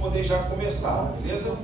poder já começar, beleza?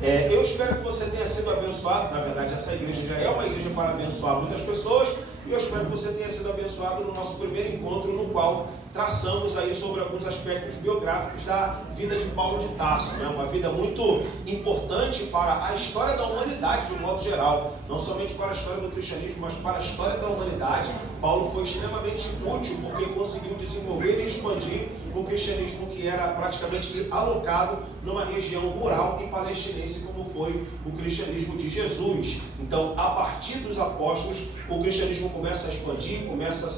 Eu espero que você tenha sido abençoado. Na verdade, essa igreja já é uma igreja para abençoar muitas pessoas. E eu espero que você tenha sido abençoado no nosso primeiro encontro, no qual traçamos aí sobre alguns aspectos biográficos da vida de Paulo de Tarso, né? Uma vida muito importante para a história da humanidade de um modo geral, não somente para a história do cristianismo, mas para a história da humanidade. Paulo foi extremamente útil porque conseguiu desenvolver e expandir o cristianismo que era praticamente alocado numa região rural e palestinense, como foi o cristianismo de Jesus. Então, a partir dos apóstolos, o cristianismo começa a expandir, começa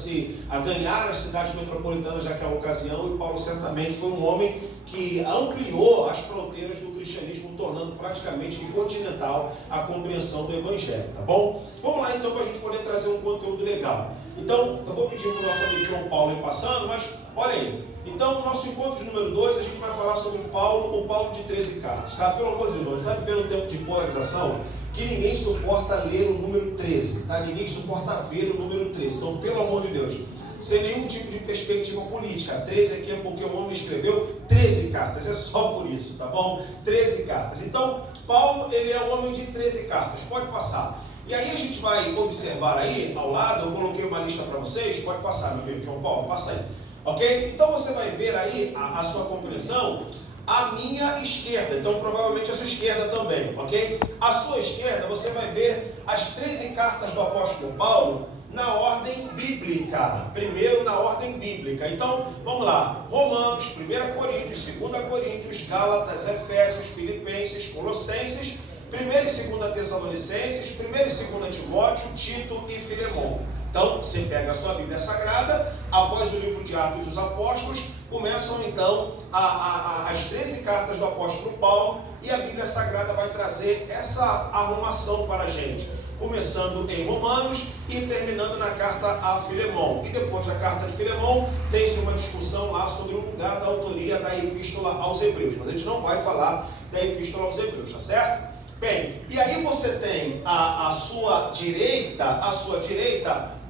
a ganhar as cidades metropolitanas daquela ocasião, e Paulo certamente foi um homem que ampliou as fronteiras do cristianismo, tornando praticamente continental a compreensão do evangelho, tá bom? Vamos lá então para a gente poder trazer um conteúdo legal. Então, eu vou pedir para o nosso amigo João Paulo ir passando, mas olha aí. Então, no nosso encontro de número 2, a gente vai falar sobre o Paulo de 13 cartas, tá? Pelo amor de Deus, está vivendo um tempo de polarização que ninguém suporta ler o número 13, tá? Ninguém suporta ver o número 13. Então, pelo amor de Deus, sem nenhum tipo de perspectiva política. 13 aqui é porque o homem escreveu 13 cartas, é só por isso, tá bom? 13 cartas. Então, Paulo, ele é o homem de 13 cartas, pode passar. E aí a gente vai observar aí, ao lado, eu coloquei uma lista para vocês, pode passar, meu amigo João Paulo, passa aí. Ok? Então você vai ver aí a sua compreensão à minha esquerda, então provavelmente a sua esquerda também, ok? À sua esquerda você vai ver as 13 cartas do apóstolo Paulo na ordem bíblica, primeiro na ordem bíblica. Então, vamos lá, Romanos, 1 Coríntios, 2 Coríntios, Gálatas, Efésios, Filipenses, Colossenses, 1 e 2 Tessalonicenses, 1 e 2 Timóteo, Tito e Filemão. Então, você pega a sua Bíblia Sagrada, após o livro de Atos dos Apóstolos, começam então as 13 cartas do apóstolo Paulo, e a Bíblia Sagrada vai trazer essa arrumação para a gente, começando em Romanos e terminando na carta a Filemão. E depois da carta de Filemão, tem-se uma discussão lá sobre o lugar da autoria da Epístola aos Hebreus, mas a gente não vai falar da Epístola aos Hebreus, tá certo? Bem, e aí você tem à sua direita,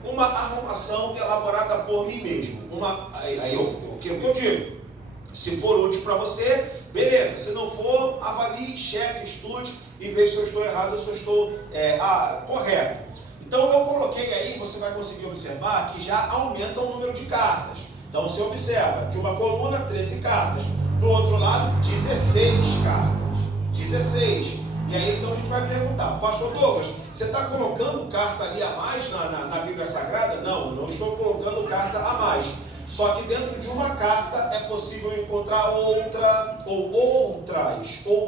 uma arrumação elaborada por mim mesmo. O que eu digo? Se for útil para você, beleza. Se não for, avalie, cheque, estude e veja se eu estou errado ou se eu estou correto. Então eu coloquei aí, você vai conseguir observar que já aumenta o número de cartas. Então você observa, de uma coluna, 13 cartas. Do outro lado, 16 cartas. 16. E aí então a gente vai perguntar, pastor Douglas, você está colocando carta ali a mais na Bíblia Sagrada? Não, não estou colocando carta a mais. Só que dentro de uma carta é possível encontrar outra, ou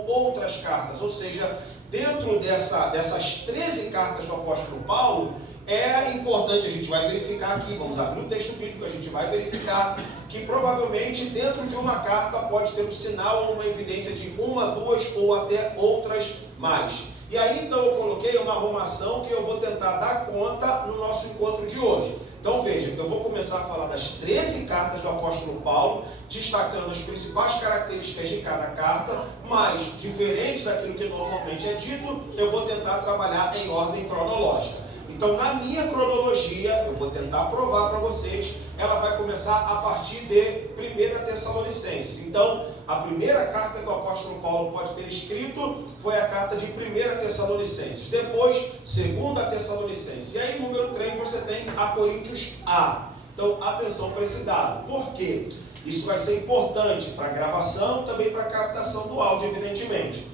outras cartas. Ou seja, dentro dessas 13 cartas do apóstolo Paulo, é importante, a gente vai verificar aqui, vamos abrir o texto bíblico, a gente vai verificar que provavelmente dentro de uma carta pode ter um sinal ou uma evidência de uma, duas ou até outras mais. E aí então eu coloquei uma arrumação que eu vou tentar dar conta no nosso encontro de hoje. Então veja, eu vou começar a falar das 13 cartas do apóstolo Paulo, destacando as principais características de cada carta, mas diferente daquilo que normalmente é dito, eu vou tentar trabalhar em ordem cronológica. Então, na minha cronologia, eu vou tentar provar para vocês, ela vai começar a partir de 1 Tessalonicenses. Então, a primeira carta que o apóstolo Paulo pode ter escrito foi a carta de 1 Tessalonicenses. Depois, 2 Tessalonicenses. E aí, número 3, você tem a Coríntios A. Então, atenção para esse dado. Por quê? Isso vai ser importante para a gravação, também para a captação do áudio, evidentemente.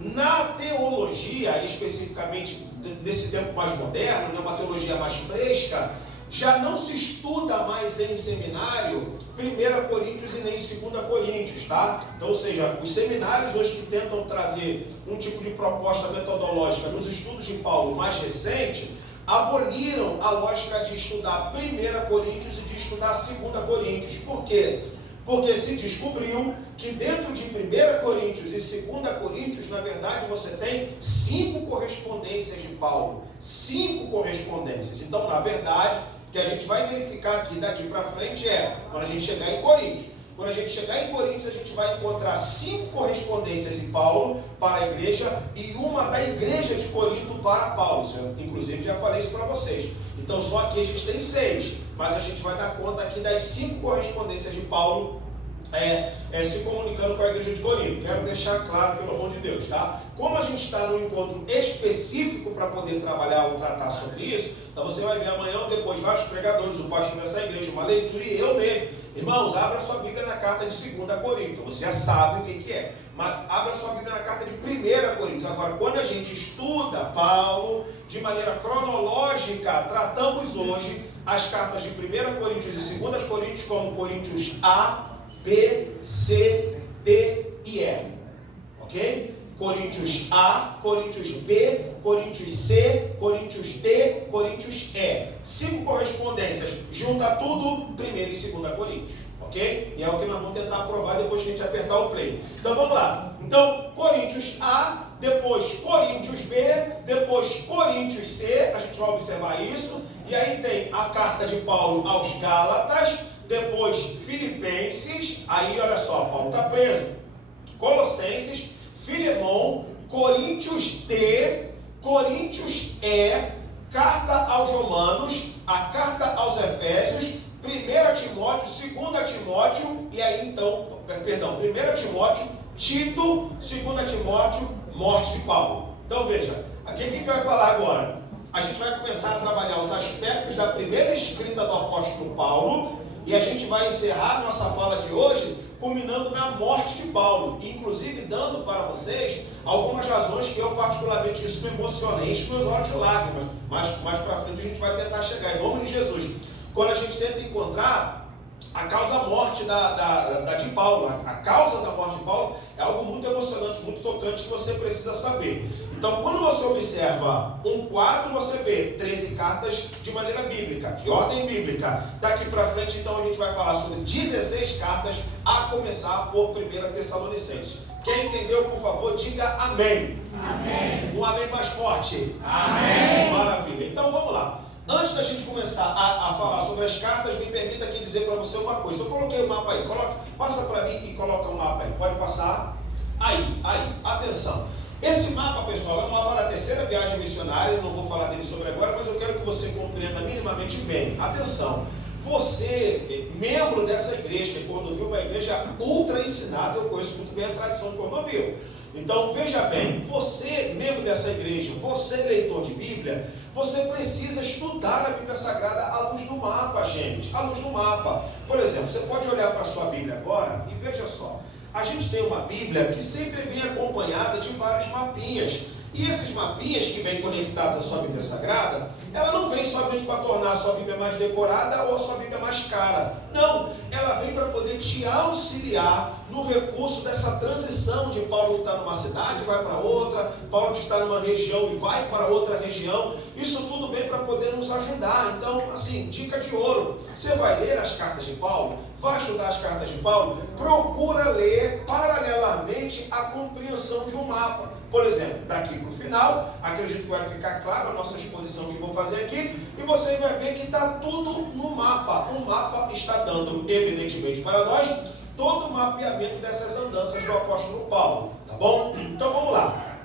Na teologia, especificamente nesse tempo mais moderno, uma teologia mais fresca, já não se estuda mais em seminário 1 Coríntios e nem 2 Coríntios, tá? Então, ou seja, os seminários hoje que tentam trazer um tipo de proposta metodológica nos estudos de Paulo mais recente, aboliram a lógica de estudar 1 Coríntios e de estudar 2 Coríntios. Por quê? Porque se descobriu que dentro de 1 Coríntios e 2 Coríntios, na verdade, você tem 5 correspondências de Paulo. 5 correspondências. Então, na verdade, o que a gente vai verificar aqui daqui para frente quando a gente chegar em Coríntios. Quando a gente chegar em Coríntios, a gente vai encontrar 5 correspondências de Paulo para a igreja e uma da igreja de Corinto para Paulo. Isso, eu, inclusive, já falei isso para vocês. Então, só aqui a gente tem 6. Mas a gente vai dar conta aqui das 5 correspondências de Paulo se comunicando com a igreja de Corinto. Quero deixar claro, pelo amor de Deus, tá? Como a gente está num encontro específico para poder trabalhar ou tratar sobre isso, então você vai ver amanhã ou depois vários pregadores, o pastor dessa igreja, uma leitura e eu mesmo. Irmãos, abra sua Bíblia na carta de 2 Coríntios, você já sabe o que é. Mas abra sua Bíblia na carta de 1 Coríntios. Agora, quando a gente estuda Paulo de maneira cronológica, tratamos hoje as cartas de 1 Coríntios e 2 Coríntios como Coríntios A, B, C, D e E. Ok? Coríntios A, Coríntios B, Coríntios C, Coríntios D, Coríntios E. 5 correspondências. Junta tudo, 1 e 2 Coríntios. Ok? E é o que nós vamos tentar provar depois que a gente apertar o play. Então vamos lá. Então, Coríntios A, depois Coríntios B, depois Coríntios C. A gente vai observar isso. E aí tem a carta de Paulo aos Gálatas, depois Filipenses. Aí olha só, Paulo está preso. Colossenses, Filemão, Coríntios D, Coríntios E, carta aos Romanos, a carta aos Efésios, 1 Timóteo, 2 Timóteo, e aí então, 1 Timóteo, Tito, 2 Timóteo, morte de Paulo. Então veja, aqui o que a gente vai falar agora? A gente vai começar a trabalhar os aspectos da primeira escrita do apóstolo Paulo, e a gente vai encerrar nossa fala de hoje culminando na morte de Paulo, inclusive dando para vocês algumas razões que eu particularmente isso me emocionei, enche meus olhos de lágrimas, mas mais para frente a gente vai tentar chegar, em nome de Jesus. Quando a gente tenta encontrar a causa da morte de Paulo, a causa da morte de Paulo é algo muito emocionante, muito tocante que você precisa saber. Então, quando você observa um quadro, você vê 13 cartas de maneira bíblica, de ordem bíblica. Daqui para frente, então, a gente vai falar sobre 16 cartas, a começar por 1 Tessalonicenses. Quem entendeu, por favor, diga amém. Amém. Um amém mais forte. Amém. Maravilha. Então, vamos lá. Antes da gente começar a falar sobre as cartas, me permita aqui dizer para você uma coisa. Eu coloquei o mapa aí. Passa para mim e coloca o mapa aí. Pode passar? Aí. Atenção. Esse mapa, pessoal, é o mapa da terceira viagem missionária. Eu não vou falar dele sobre agora, mas eu quero que você compreenda minimamente bem. Atenção. Você, membro dessa igreja, de Cordovil, uma igreja ultra ensinada, eu conheço muito bem a tradição de Cordovil. Então, veja bem, você, membro dessa igreja, você, leitor de Bíblia, você precisa estudar a Bíblia Sagrada à luz do mapa, gente. À luz do mapa. Por exemplo, você pode olhar para a sua Bíblia agora e veja só. A gente tem uma Bíblia que sempre vem acompanhada de vários mapinhas. E esses mapinhas que vêm conectados à sua Bíblia Sagrada, ela não vem somente para tornar a sua Bíblia mais decorada ou a sua Bíblia mais cara. Não, ela vem para poder te auxiliar no recurso dessa transição de Paulo que está numa cidade e vai para outra, Paulo que está numa região e vai para outra região. Isso tudo vem para poder nos ajudar. Então, assim, dica de ouro. Você vai ler as cartas de Paulo, vai estudar as cartas de Paulo, procura ler paralelamente a compreensão de um mapa. Por exemplo, daqui para o final, acredito que vai ficar claro a nossa exposição que vou fazer aqui, e você vai ver que está tudo no mapa. O mapa está dando, evidentemente, para nós, todo o mapeamento dessas andanças do apóstolo Paulo, tá bom? Então vamos lá.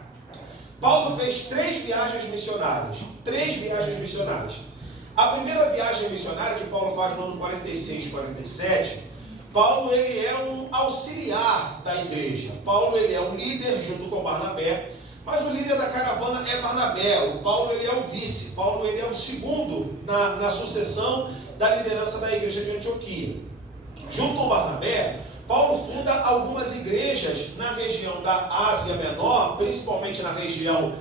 Paulo fez 3 viagens missionárias. 3 viagens missionárias. A primeira viagem missionária que Paulo faz no ano 46, 47, Paulo ele é um auxiliar da igreja. Paulo ele é um líder junto com Barnabé, mas o líder da caravana é Barnabé. O Paulo ele é o vice. Paulo ele é o segundo na sucessão da liderança da igreja de Antioquia. Junto com Barnabé, Paulo funda algumas igrejas na região da Ásia Menor, principalmente na região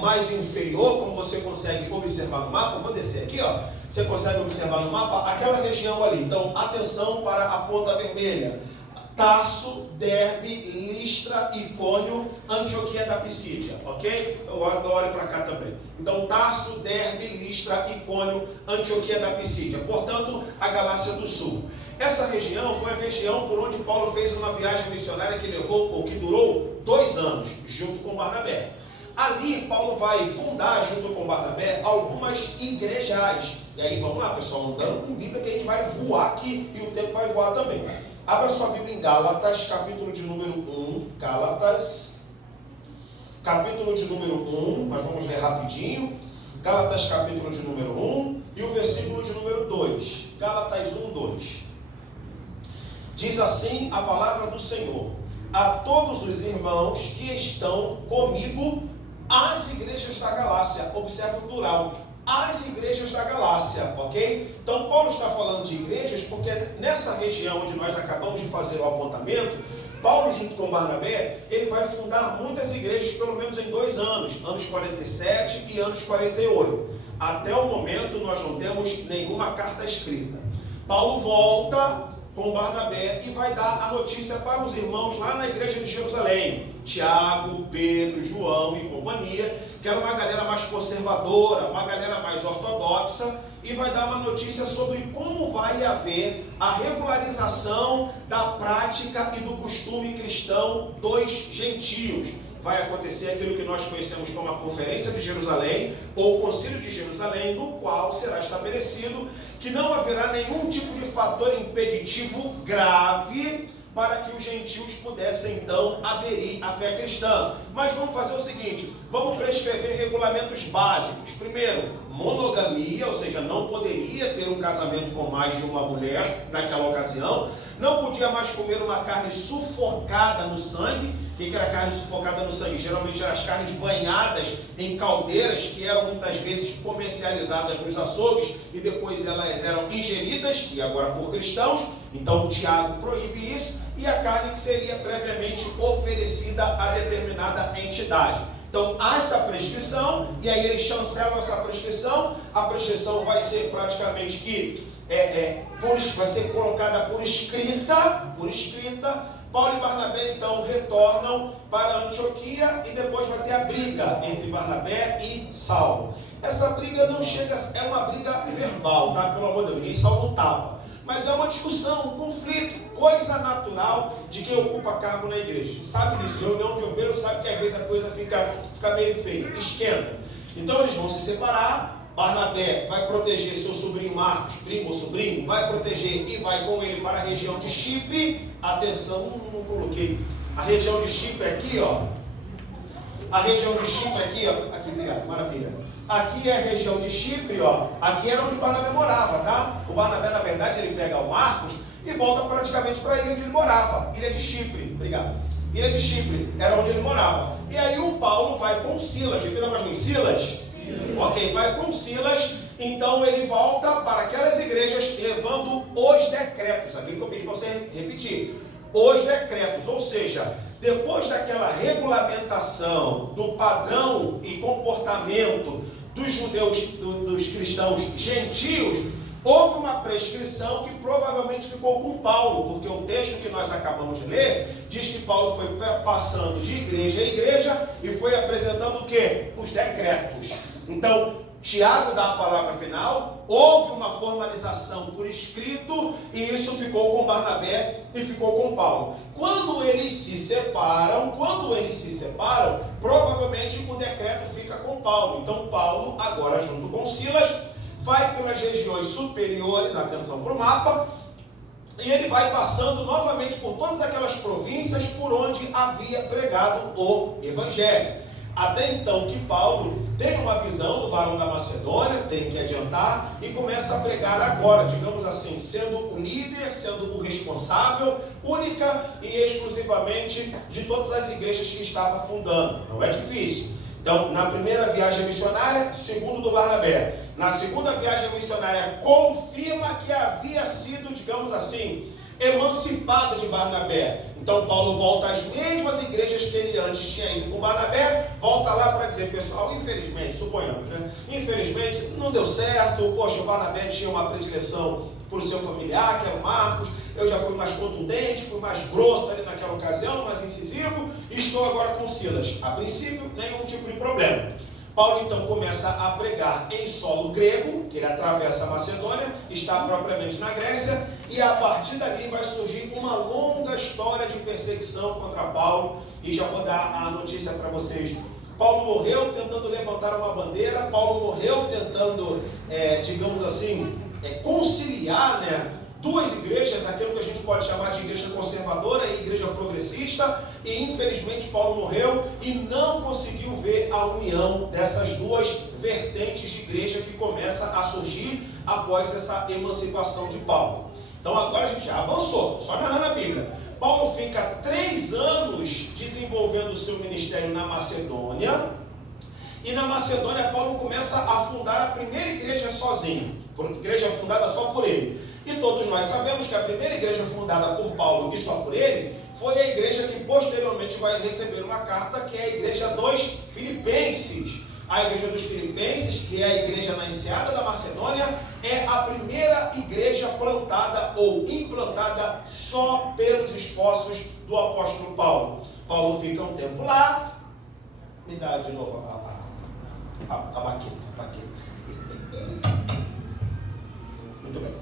mais inferior, como você consegue observar no mapa. Vou descer aqui, ó. Você consegue observar no mapa aquela região ali. Então, atenção para a ponta vermelha. Tarso, Derbe, Listra, Icônio, Antioquia da Pisídia, ok? Eu olho para cá também. Então, Tarso, Derbe, Listra, Icônio, Antioquia da Pisídia. Portanto, a Galácia do Sul. Essa região foi a região por onde Paulo fez uma viagem missionária que durou 2 anos, junto com Barnabé. Ali, Paulo vai fundar, junto com Barnabé, algumas igrejais. E aí, vamos lá, pessoal, andando com Bíblia que a gente vai voar aqui e o tempo vai voar também. Abra sua Bíblia em Gálatas, capítulo de número 1. Gálatas, capítulo de número 1, mas vamos ler rapidinho. Gálatas, capítulo de número 1 e o versículo de número 2. Gálatas 1, 2. Diz assim a palavra do Senhor: a todos os irmãos que estão comigo, as igrejas da Galácia. Observe o plural, as igrejas da Galácia, ok? Então Paulo está falando de igrejas porque nessa região onde nós acabamos de fazer o apontamento, Paulo, junto com Barnabé, ele vai fundar muitas igrejas, pelo menos em 2 anos, anos 47 e anos 48. Até o momento nós não temos nenhuma carta escrita. Paulo volta com Barnabé e vai dar a notícia para os irmãos lá na igreja de Jerusalém, Tiago, Pedro, João e companhia, que era uma galera mais conservadora, uma galera mais ortodoxa, e vai dar uma notícia sobre como vai haver a regularização da prática e do costume cristão dos gentios. Vai acontecer aquilo que nós conhecemos como a Conferência de Jerusalém, ou o Concílio de Jerusalém, no qual será estabelecido que não haverá nenhum tipo de fator impeditivo grave para que os gentios pudessem então aderir à fé cristã. Mas vamos fazer o seguinte, vamos prescrever regulamentos básicos. Primeiro, monogamia, ou seja, não poderia ter um casamento com mais de uma mulher naquela ocasião, não podia mais comer uma carne sufocada no sangue. O que era carne sufocada no sangue? Geralmente eram as carnes banhadas em caldeiras, que eram muitas vezes comercializadas nos açougues e depois elas eram ingeridas, e agora por cristãos. Então Tiago proíbe isso, e a carne que seria previamente oferecida a determinada entidade. Então há essa prescrição, e aí eles chancelam essa prescrição. A prescrição vai ser praticamente que vai ser colocada por escrita. Paulo e Barnabé então retornam para Antioquia, e depois vai ter a briga entre Barnabé e Saulo. Essa briga não chega, é uma briga verbal, tá? Pelo amor de Deus, ninguém Saulo não tapa. Mas é uma discussão, um conflito, coisa natural de quem ocupa cargo na igreja. Sabe disso, reunião de obreiros sabe que às vezes a coisa fica meio feia, esquenta. Então eles vão se separar. Barnabé vai proteger seu sobrinho Marcos, primo ou sobrinho, vai proteger e vai com ele para a região de Chipre. Atenção, não coloquei. A região de Chipre aqui, ó. A região de Chipre aqui, ó. Aqui, obrigado, maravilha. Aqui é a região de Chipre, ó. Aqui era onde o Barnabé morava, tá? O Barnabé, na verdade, ele pega o Marcos e volta praticamente para a ilha onde ele morava. Ilha de Chipre, obrigado. Ilha de Chipre, era onde ele morava. E aí o Paulo vai com Silas, repita mais um, Silas? Ok, vai com Silas, então ele volta para aquelas igrejas levando os decretos, aquilo que eu pedi para você repetir, os decretos, ou seja, depois daquela regulamentação do padrão e comportamento dos judeus, dos cristãos gentios, houve uma prescrição que provavelmente ficou com Paulo, porque o texto que nós acabamos de ler diz que Paulo foi passando de igreja em igreja e foi apresentando o quê? Os decretos. Então, Tiago dá a palavra final, houve uma formalização por escrito, e isso ficou com Barnabé e ficou com Paulo. Quando eles se separam, provavelmente o decreto fica com Paulo. Então Paulo, agora junto com Silas, vai pelas regiões superiores, atenção para o mapa, e ele vai passando novamente por todas aquelas províncias por onde havia pregado o Evangelho. Até então que Paulo tem uma visão do varão da Macedônia, tem que adiantar, e começa a pregar agora, digamos assim, sendo o líder, sendo o responsável, única e exclusivamente de todas as igrejas que estava fundando. Não é difícil. Então, na primeira viagem missionária, segundo do Barnabé. Na segunda viagem missionária, confirma que havia sido, digamos assim, emancipado de Barnabé. Então Paulo volta às mesmas igrejas que ele antes tinha ido com Barnabé, volta lá para dizer, pessoal, infelizmente, suponhamos, né? Infelizmente não deu certo, poxa, o Barnabé tinha uma predileção por seu familiar, que era o Marcos, eu já fui mais contundente, fui mais grosso ali naquela ocasião, mais incisivo, e estou agora com Silas. A princípio, nenhum tipo de problema. Paulo então começa a pregar em solo grego, que ele atravessa a Macedônia, está propriamente na Grécia, e a partir dali vai surgir uma longa história de perseguição contra Paulo, e já vou dar a notícia para vocês. Paulo morreu tentando levantar uma bandeira, Paulo morreu tentando, digamos assim, conciliar, né, duas igrejas, aquilo que a gente pode chamar de igreja conservadora e igreja progressista, e infelizmente Paulo morreu e não conseguiu ver a união dessas duas vertentes de igreja que começa a surgir após essa emancipação de Paulo. Então agora a gente já avançou, só narrando a Bíblia. Paulo fica 3 anos desenvolvendo o seu ministério na Macedônia. E na Macedônia Paulo começa a fundar a primeira igreja sozinho. Igreja fundada só por ele. E todos nós sabemos que a primeira igreja fundada por Paulo e só por ele foi a igreja que posteriormente vai receber uma carta, que é a igreja dos Filipenses. A igreja dos Filipenses, que é a igreja na enseada da Macedônia, é a primeira igreja plantada ou implantada só pelos esforços do apóstolo Paulo. Paulo fica um tempo lá. Me dá de novo a baqueta. Muito bem.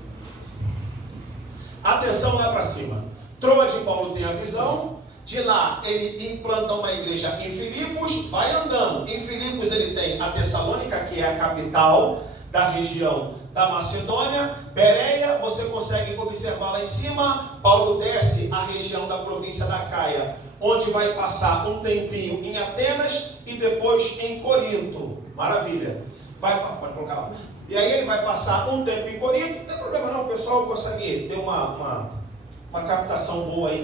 Atenção lá para cima. Troade Paulo tem a visão. De lá ele implanta uma igreja em Filipos, vai andando. Em Filipos ele tem a Tessalônica, que é a capital da região da Macedônia. Bereia, você consegue observar lá em cima. Paulo desce a região da província da Caia, onde vai passar um tempinho em Atenas e depois em Corinto. Maravilha. Pode colocar lá. E aí ele vai passar um tempo em Corinto. Não tem problema não, o pessoal consegue ter uma captação boa aí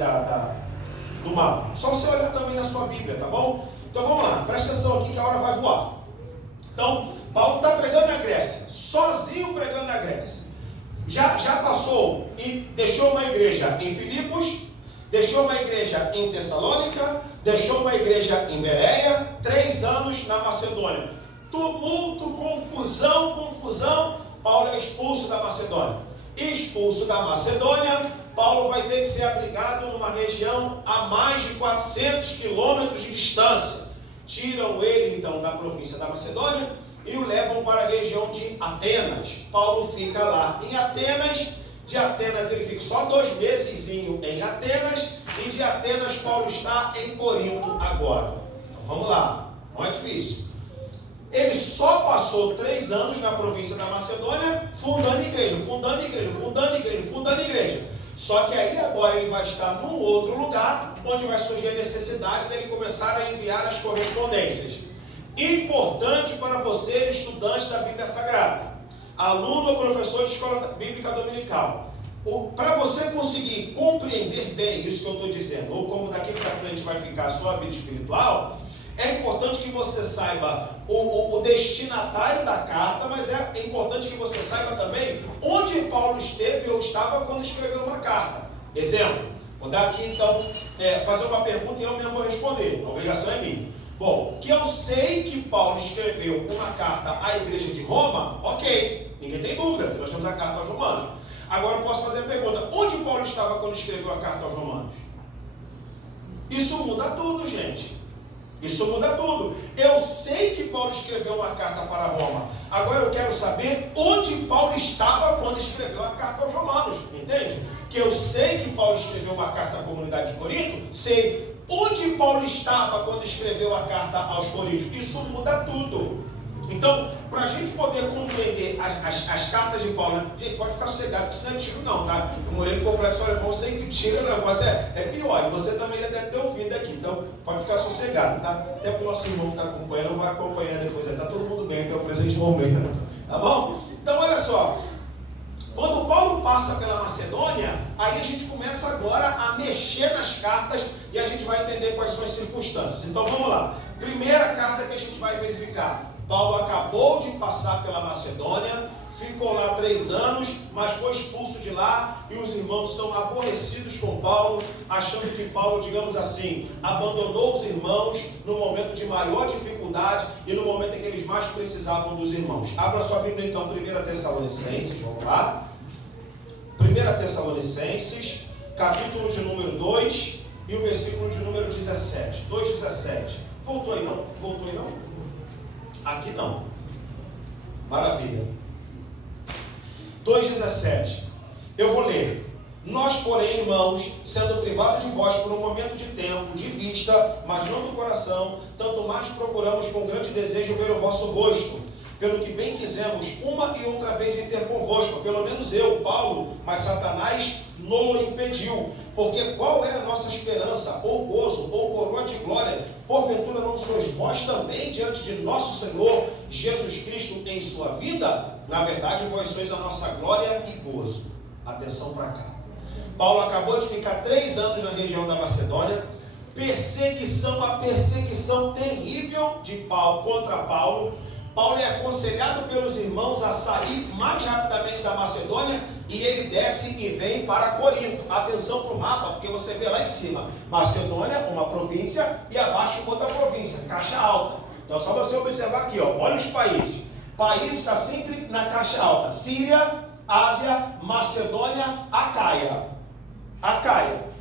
do mapa. Só você olhar também na sua Bíblia, tá bom? Então vamos lá, presta atenção aqui que a hora vai voar. Então, Paulo está pregando na Grécia, sozinho pregando na Grécia. Já passou e deixou uma igreja em Filipos, deixou uma igreja em Tessalônica, deixou uma igreja em Bereia, 3 anos na Macedônia. Tumulto, confusão, Paulo é expulso da Macedônia. Expulso da Macedônia, Paulo vai ter que ser abrigado numa região a mais de 400 quilômetros de distância. Tiram ele então da província da Macedônia e o levam para a região de Atenas. Paulo fica lá em Atenas. De Atenas ele fica só 2 meses em Atenas. E de Atenas Paulo está em Corinto agora. Então vamos lá, não é difícil. Ele só passou 3 anos na província da Macedônia fundando igreja. Só que aí agora ele vai estar num outro lugar, onde vai surgir a necessidade dele começar a enviar as correspondências. Importante para você, estudante da Bíblia Sagrada, aluno ou professor de escola bíblica dominical. Para você conseguir compreender bem isso que eu estou dizendo, ou como daqui para frente vai ficar a sua vida espiritual, é importante que você saiba o destinatário da carta, mas é importante que você saiba também onde Paulo esteve ou estava quando escreveu uma carta. Exemplo, vou dar aqui então, fazer uma pergunta e eu mesmo vou responder, a obrigação é minha. Bom, que eu sei que Paulo escreveu uma carta à igreja de Roma, ok, ninguém tem dúvida, que nós temos a carta aos Romanos. Agora eu posso fazer a pergunta, onde Paulo estava quando escreveu a carta aos Romanos? Isso muda tudo, gente. Isso muda tudo. Eu sei que Paulo escreveu uma carta para Roma. Agora eu quero saber onde Paulo estava quando escreveu a carta aos Romanos. Entende? Que eu sei que Paulo escreveu uma carta à comunidade de Corinto. Sei onde Paulo estava quando escreveu a carta aos Coríntios. Isso muda tudo. Então, para a gente poder compreender as cartas de Paulo, né? Gente, pode ficar sossegado, isso não é tiro não, tá? Eu morei no Complexo Alemão, sei que tiro o negócio é pior, e você também já deve ter ouvido aqui, então pode ficar sossegado, tá? Até para o nosso irmão que está acompanhando, eu vou acompanhar depois, tá todo mundo bem até o presente momento, tá bom? Então, olha só, quando Paulo passa pela Macedônia, aí a gente começa agora a mexer nas cartas e a gente vai entender quais são as circunstâncias. Então, vamos lá. Primeira carta que a gente vai verificar. Paulo acabou de passar pela Macedônia, ficou lá 3 anos, mas foi expulso de lá e os irmãos estão aborrecidos com Paulo, achando que Paulo, digamos assim, abandonou os irmãos no momento de maior dificuldade e no momento em que eles mais precisavam dos irmãos. Abra sua Bíblia então, 1 Tessalonicenses, vamos lá. 1 Tessalonicenses, capítulo de número 2 e o versículo de número 17. 2,17. Voltou aí não? Voltou aí não? Aqui não. Maravilha. 2,17. Eu vou ler. Nós, porém, irmãos, sendo privados de vós por um momento de tempo, de vista, mas não do coração, tanto mais procuramos com grande desejo ver o vosso rosto, pelo que bem quisemos uma e outra vez ir ter convosco, pelo menos eu, Paulo, mas Satanás não impediu. Porque qual é a nossa esperança, ou gozo, ou coroa de glória? Porventura não sois vós também diante de nosso Senhor Jesus Cristo em sua vida? Na verdade, vós sois a nossa glória e gozo. Atenção para cá. Paulo acabou de ficar 3 anos na região da Macedônia. Uma perseguição terrível de Paulo contra Paulo. Paulo é aconselhado pelos irmãos a sair mais rapidamente da Macedônia e ele desce e vem para Corinto. Atenção para o mapa, porque você vê lá em cima, Macedônia, uma província, e abaixo outra província, caixa alta. Então só você observar aqui, ó, olha os países. País está sempre na caixa alta: Síria, Ásia, Macedônia, Acaia.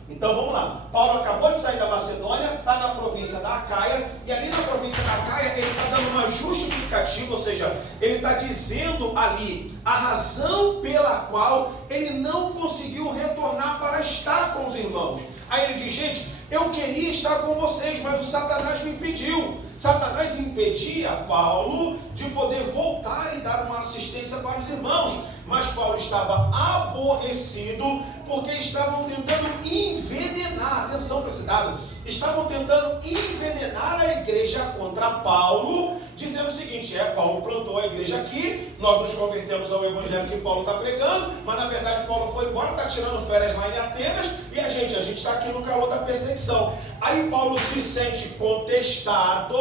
Então vamos lá. Paulo acabou de sair da Macedônia, está na província da Acaia, e ali na província da Acaia ele está dando uma justificativa, ou seja, ele está dizendo ali a razão pela qual ele não conseguiu retornar para estar com os irmãos. Aí ele diz: gente, eu queria estar com vocês, mas o Satanás me impediu. Satanás impedia Paulo de poder voltar e dar uma assistência para os irmãos. Mas Paulo estava aborrecido porque estavam tentando envenenar, atenção para esse dado, estavam tentando envenenar a igreja contra Paulo, dizendo o seguinte: Paulo plantou a igreja aqui, nós nos convertemos ao evangelho que Paulo está pregando, mas na verdade Paulo foi embora, está tirando férias lá em Atenas, e a gente está aqui no calor da perseguição. Aí Paulo se sente contestado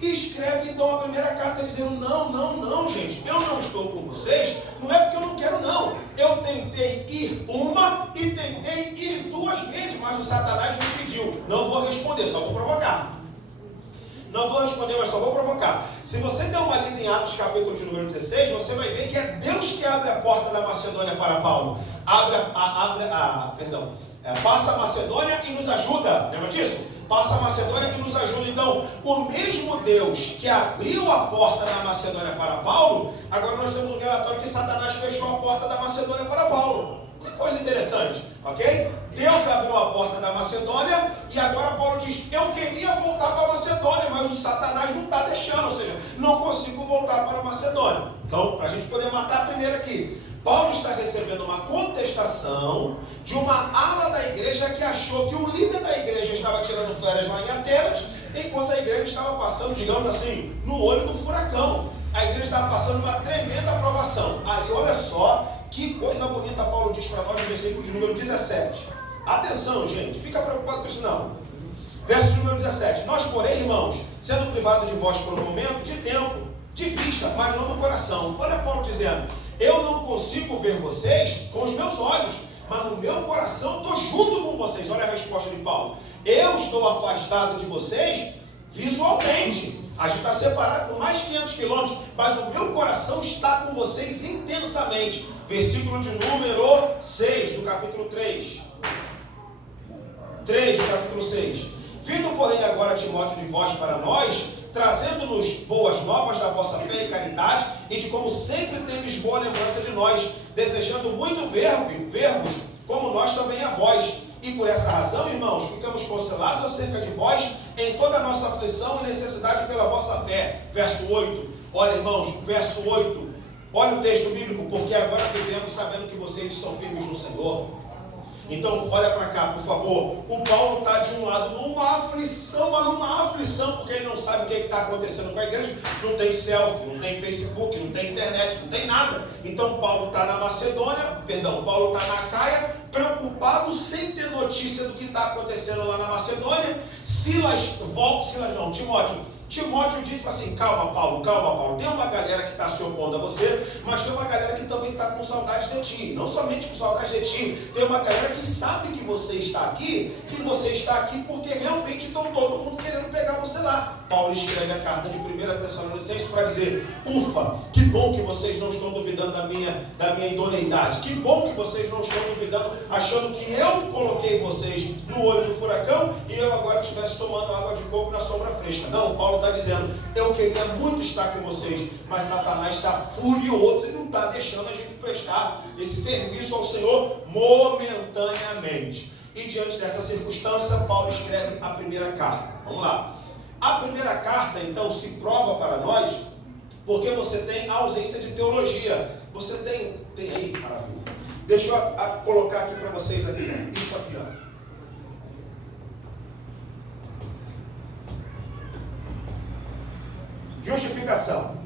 e escreve então a primeira carta dizendo: não, gente, eu não estou com vocês, não é porque eu não quero, não. Eu tentei ir uma e tentei ir 2 vezes, mas o Satanás me impediu. Não vou responder, só vou provocar. Não vou responder, mas só vou provocar. Se você der uma lida em Atos capítulo de número 16, você vai ver que é Deus que abre a porta da Macedônia para Paulo. Passa a Macedônia e nos ajuda. Lembra disso? Passa a Macedônia e nos ajuda. Então, o mesmo Deus que abriu a porta da Macedônia para Paulo, agora nós temos um relatório que Satanás fechou a porta da Macedônia para Paulo. Que coisa interessante, ok? Deus abriu a porta da Macedônia e agora Paulo diz: eu queria voltar para a Macedônia, mas o Satanás não está deixando, ou seja, não consigo voltar para a Macedônia. Então, para a gente poder matar primeiro aqui, Paulo está recebendo uma contestação de uma ala da igreja que achou que o líder da igreja estava tirando férias lá em Atenas, enquanto a igreja estava passando, digamos assim, no olho do furacão. A igreja estava passando uma tremenda aprovação. Aí olha só que coisa bonita Paulo diz para nós no versículo de número 17. Atenção, gente, fica preocupado com isso não. Verso número 17. Nós, porém, irmãos, sendo privados de vós por um momento, de tempo, de vista, mas não do coração. Olha Paulo dizendo: eu não consigo ver vocês com os meus olhos, mas no meu coração estou junto com vocês. Olha a resposta de Paulo: eu estou afastado de vocês visualmente. A gente está separado por mais de 500 quilômetros, mas o meu coração está com vocês intensamente. Versículo de número 6 do capítulo 3. 3 do capítulo 6. Vindo, porém, agora Timóteo de vós para nós, trazendo-nos boas novas da vossa fé e caridade, e de como sempre tendes boa lembrança de nós, desejando muito ver-vos, como nós também a vós. E por essa razão, irmãos, ficamos consolados acerca de vós em toda a nossa aflição e necessidade pela vossa fé. Verso 8. Olha, irmãos, verso 8. Olha o texto bíblico: porque agora vivemos sabendo que vocês estão firmes no Senhor. Então, olha para cá, por favor. O Paulo está de um lado numa aflição, porque ele não sabe o que está acontecendo com a igreja. Não tem selfie, não tem Facebook, não tem internet, não tem nada. Então, Paulo está na Paulo está na Acaia, preocupado, sem ter notícia do que está acontecendo lá na Macedônia. Timóteo disse assim: calma Paulo, tem uma galera que está se opondo a você, mas tem uma galera que também está com saudade de ti. Não somente com saudade de ti, tem uma galera que sabe que você está aqui, porque realmente estão todo mundo querendo pegar você lá. Paulo escreve a carta de 1 Tessalonicenses para dizer: ufa, que bom que vocês não estão duvidando da minha idoneidade, que bom que vocês não estão duvidando, achando que eu coloquei vocês no olho do furacão e eu agora estivesse tomando água de coco na sombra fresca. Não, Paulo está dizendo: eu queria muito estar com vocês, mas Satanás está furioso e não está deixando a gente prestar esse serviço ao Senhor momentaneamente. E diante dessa circunstância, Paulo escreve a primeira carta. Vamos lá. A primeira carta, então, se prova para nós, porque você tem a ausência de teologia. Você tem aí, maravilha. Deixa eu colocar aqui para vocês aqui, ó. Isso aqui, ó. Justificação.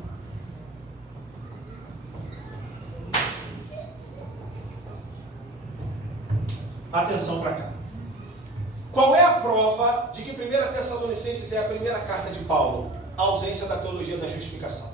Atenção para cá. Qual é a prova de que 1 Tessalonicenses é a primeira carta de Paulo? A ausência da teologia da justificação.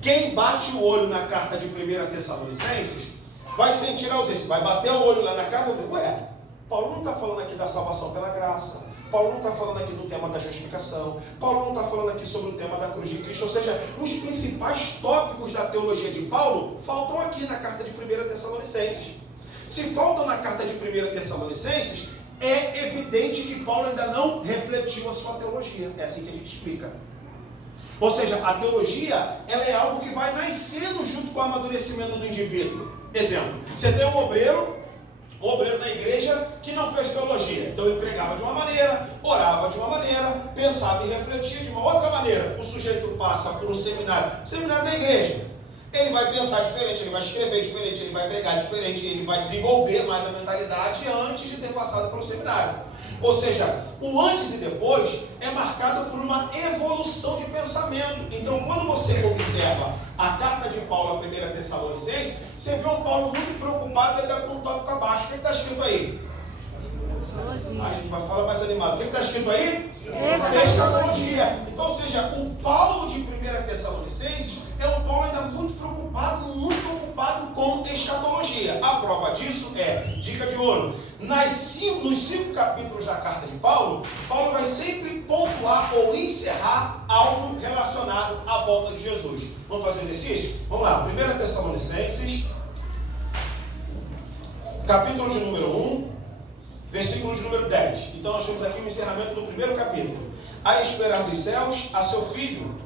Quem bate o olho na carta de 1 Tessalonicenses vai sentir a ausência, vai bater o olho lá na carta e vai ver, ué, Paulo não está falando aqui da salvação pela graça, Paulo não está falando aqui do tema da justificação, Paulo não está falando aqui sobre o tema da cruz de Cristo, ou seja, os principais tópicos da teologia de Paulo faltam aqui na carta de 1 Tessalonicenses. Se faltam na carta de 1 Tessalonicenses, é evidente que Paulo ainda não refletiu a sua teologia. É assim que a gente explica. Ou seja, a teologia, ela é algo que vai nascendo junto com o amadurecimento do indivíduo. Exemplo, você tem um obreiro na igreja que não fez teologia. Então ele pregava de uma maneira, orava de uma maneira, pensava e refletia de uma outra maneira. O sujeito passa por um seminário da igreja. Ele vai pensar diferente, ele vai escrever diferente, ele vai pregar diferente, ele vai desenvolver mais a mentalidade antes de ter passado pelo seminário. Ou seja, o antes e depois é marcado por uma evolução de pensamento. Então, quando você observa a carta de Paulo, a 1 Tessalonicenses, você vê um Paulo muito preocupado ainda com o tópico abaixo. O que está escrito aí? A gente vai falar mais animado. O que está escrito aí? Escatologia. Então, ou seja, o Paulo de 1 Tessalonicenses é um Paulo ainda muito preocupado com escatologia. A prova disso é, dica de ouro, nos 5 capítulos da carta de Paulo, Paulo vai sempre pontuar ou encerrar algo relacionado à volta de Jesus. Vamos fazer um exercício? Vamos lá, 1 Tessalonicenses, capítulo de número 1, versículo de número 10. Então nós temos aqui o encerramento do primeiro capítulo. A esperar dos céus, a seu filho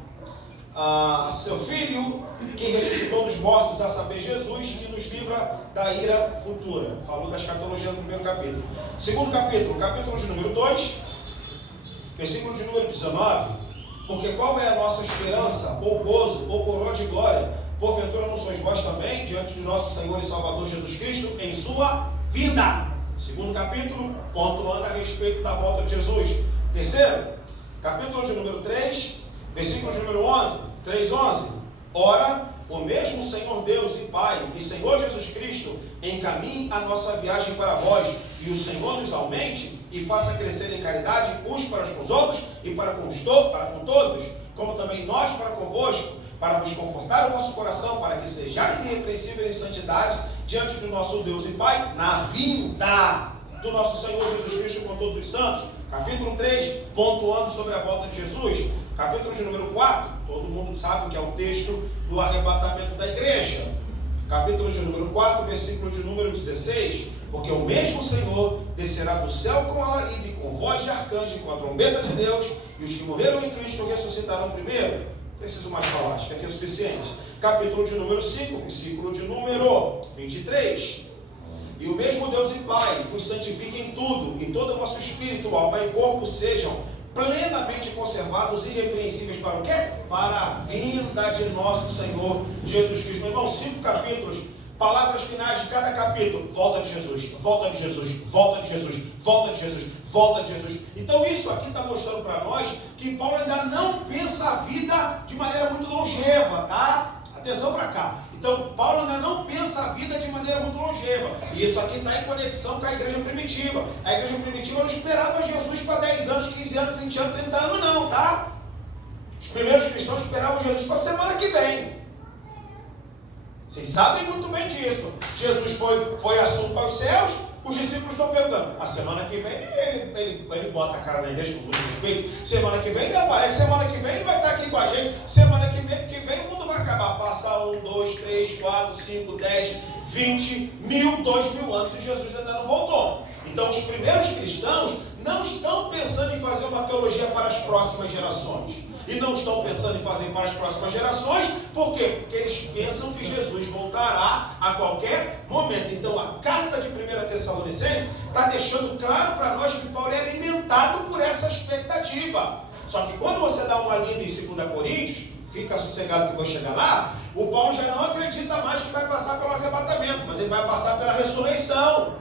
que ressuscitou dos mortos, a saber, Jesus, que nos livra da ira futura. Falou da escatologia no primeiro capítulo. Segundo capítulo, capítulo de número 2, versículo de número 19. Porque qual é a nossa esperança, ou gozo, ou coroa de glória? Porventura não sois vós também, diante de nosso Senhor e Salvador Jesus Cristo, em sua vinda. Segundo capítulo, pontuando a respeito da volta de Jesus. Terceiro, capítulo de número 3, versículo de número 11, 3:11. Ora, o mesmo Senhor Deus e Pai e Senhor Jesus Cristo encaminhe a nossa viagem para vós, e o Senhor nos aumente e faça crescer em caridade uns para com os outros e para com todos, como também nós para convosco, para vos confortar o vosso coração, para que sejais irrepreensíveis em santidade diante do nosso Deus e Pai, na vinda do nosso Senhor Jesus Cristo com todos os santos. Capítulo 3, pontuando sobre a volta de Jesus. Capítulo de número 4, todo mundo sabe que é o texto do arrebatamento da igreja. Capítulo de número 4, versículo de número 16. Porque o mesmo Senhor descerá do céu com alarido, com voz de arcanjo, com a trombeta de Deus, e os que morreram em Cristo ressuscitarão primeiro. Preciso mais falar, acho que aqui é o suficiente. Capítulo de número 5, versículo de número 23. E o mesmo Deus e Pai vos santifique em tudo, e todo o vosso espírito, alma e corpo sejam plenamente conservados e irrepreensíveis para o quê? Para a vinda de nosso Senhor Jesus Cristo. Meu irmão, 5 capítulos, palavras finais de cada capítulo: volta de Jesus, volta de Jesus, volta de Jesus, volta de Jesus, volta de Jesus. Então isso aqui está mostrando para nós que Paulo ainda não pensa a vida de maneira muito longeva, tá? Atenção para cá. Então, Paulo ainda não pensa a vida de maneira muito longeva. E isso aqui está em conexão com a igreja primitiva. A igreja primitiva não esperava Jesus para 10 anos, 15 anos, 20 anos, 30 anos, não, tá? Os primeiros cristãos esperavam Jesus para a semana que vem. Vocês sabem muito bem disso. Jesus foi assunto para os céus. Os discípulos estão perguntando: a semana que vem ele bota a cara na igreja com todo respeito. Semana que vem ele aparece, semana que vem ele vai estar aqui com a gente. Semana que vem o mundo vai acabar. Passar 1, 2, 3, 4, 5, 10, 20, 1000, 2000 anos e Jesus ainda não voltou. Então os primeiros cristãos não estão pensando em fazer uma teologia para as próximas gerações. E não estão pensando em fazer para as próximas gerações. Por quê? Porque eles pensam que Jesus voltará a qualquer momento. Então a carta de 1 Tessalonicenses está deixando claro para nós que Paulo é alimentado por essa expectativa. Só que quando você dá uma lida em 2 Coríntios, fica sossegado que eu vou chegar lá, o Paulo já não acredita mais que vai passar pelo arrebatamento, mas ele vai passar pela ressurreição.